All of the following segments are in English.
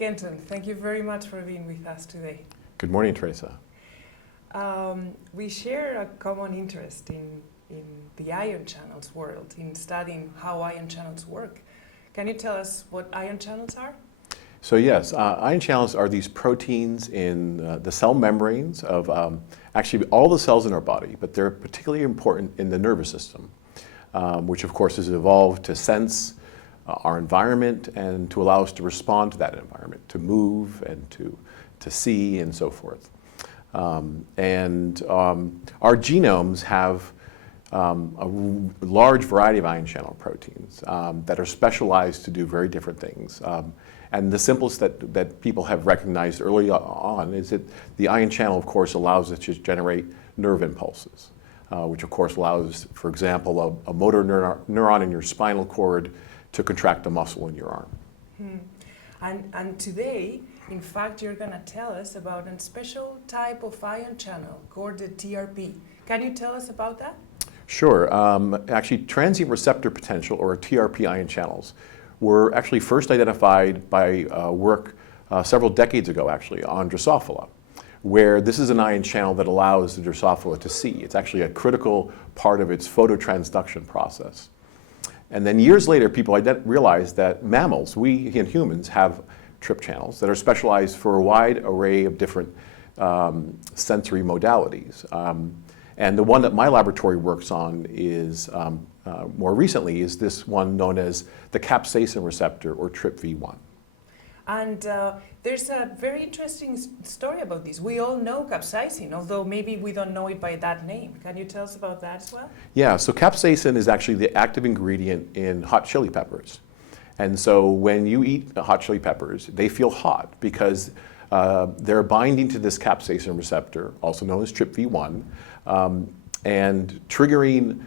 Kenton, thank you very much for being with us today. Good morning, Teresa. We share a common interest in the ion channels world, in studying how ion channels work. Can you tell us what ion channels are? So yes, ion channels are these proteins in the cell membranes of actually all the cells in our body, but they're particularly important in the nervous system, which of course has evolved to sense our environment and to allow us to respond to that environment, to move and to see and so forth. Our genomes have a large variety of ion channel proteins that are specialized to do very different things. And the simplest that people have recognized early on is that the ion channel, of course, allows us to generate nerve impulses, which of course allows, for example, a motor neuron in your spinal cord to contract a muscle in your arm. And today, in fact, you're going to tell us about a special type of ion channel called the TRP. Can you tell us about that? Sure. Actually, transient receptor potential, or TRP ion channels, were actually first identified by work several decades ago, actually, on Drosophila, where this is an ion channel that allows the Drosophila to see. It's actually a critical part of its phototransduction process. And then years later, people realized that mammals, we in humans, have TRP channels that are specialized for a wide array of different sensory modalities. And the one that my laboratory works on is, more recently, is this one known as the capsaicin receptor, or TRPV1. And there's a very interesting story about this. We all know capsaicin, although maybe we don't know it by that name. Can you tell us about that as well? Yeah, so capsaicin is actually the active ingredient in hot chili peppers. And so when you eat hot chili peppers, they feel hot because they're binding to this capsaicin receptor, also known as TRPV1, and triggering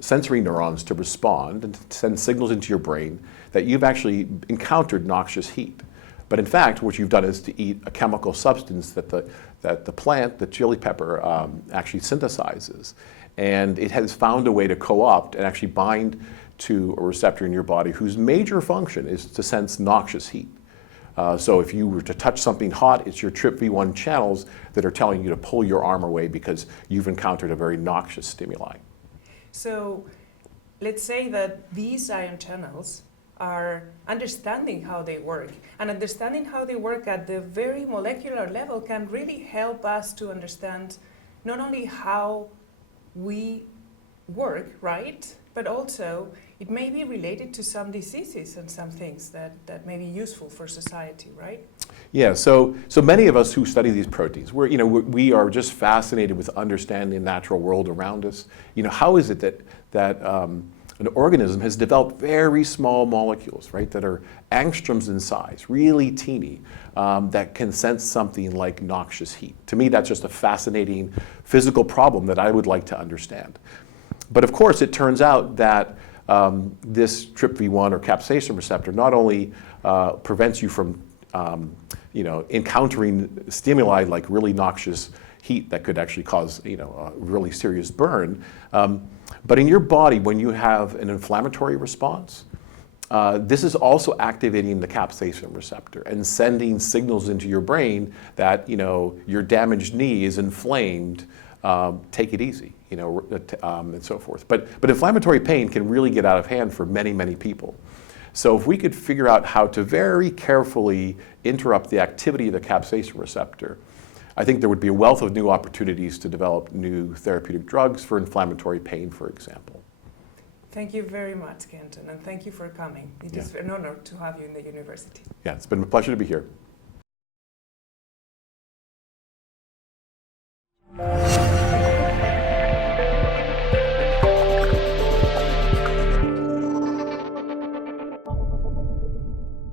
sensory neurons to respond and to send signals into your brain that you've actually encountered noxious heat. But in fact, what you've done is to eat a chemical substance that the plant, the chili pepper, actually synthesizes. And it has found a way to co-opt and actually bind to a receptor in your body whose major function is to sense noxious heat. So if you were to touch something hot, it's your TRPV1 channels that are telling you to pull your arm away because you've encountered a very noxious stimuli. So let's say that these ion channels are understanding how they work. And understanding how they work at the very molecular level can really help us to understand not only how we work, right? But also it may be related to some diseases and some things that may be useful for society, right? Yeah, so many of us who study these proteins, we are just fascinated with understanding the natural world around us. How is it that an organism has developed very small molecules, right, that are angstroms in size, really teeny, that can sense something like noxious heat? To me, that's just a fascinating physical problem that I would like to understand. But of course, it turns out that this TRPV1 or capsaicin receptor not only prevents you from encountering stimuli like really noxious heat that could actually cause a really serious burn, but in your body, when you have an inflammatory response, this is also activating the capsaicin receptor and sending signals into your brain that your damaged knee is inflamed. Take it easy, and so forth. But inflammatory pain can really get out of hand for many, many people. So if we could figure out how to very carefully interrupt the activity of the capsaicin receptor, I think there would be a wealth of new opportunities to develop new therapeutic drugs for inflammatory pain, for example. Thank you very much, Kenton, and thank you for coming. It is an honor to have you in the university. Yeah, it's been a pleasure to be here.